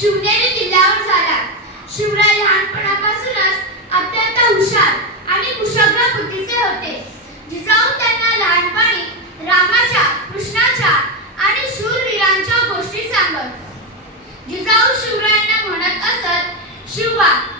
शिवनेरी किल्ल्यावर झाला. शिवराय लहानपणापासूनच अत्यंत हुशार आणि कुशग्र बुद्धीचे होते. जिजाऊ त्यांना लहानपणी रामाच्या कृष्णाच्या आणि शूरवीरांच्या गोष्टी सांगत. जिजाऊ शिवरायांना म्हणत असत शिवा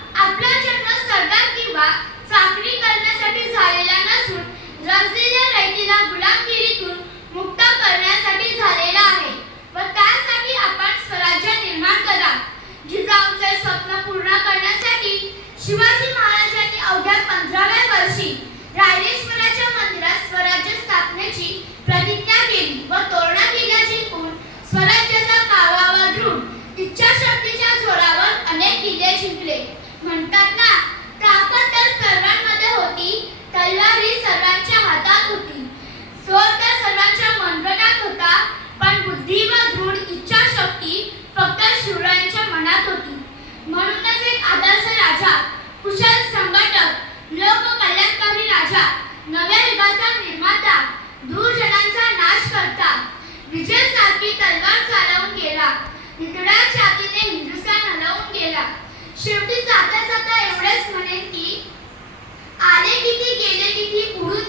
शिवाजी महाराजांनी अवघ्या पंधराव्या वर्षी रायरेश्वराच्या मंदिरात स्वराज्य स्थापनेची प्रतिज्ञा केली व तोरणा किल्ला जिंकून स्वराज्याचा कावा दृढ इच्छाशक्तीच्या जोरावर अनेक किल्ले जिंकले. म्हणतात ना ताकद तर सर्वांमध्ये होती तलवारी सर्वांच्या हातात होती. जोर तर सर्वांच्या मनगटात होता पण बुद्धी व दृढ इच्छाशक्ती फक्त शिवरायांच्या मनात होती. म्हणूनच एक आदर्श राजा कुशल संघटक लोक कल्याणकारी राजा नव्या युगाचा निर्माता दूरजनांचा नाश करता विजय सारखी तलवार चालवून गेला नितड्या छातीने हिंदुस्थान हलवून गेला. शेवटी जाता जाता एवढेच म्हणेन की आले किती गेले किती पुढून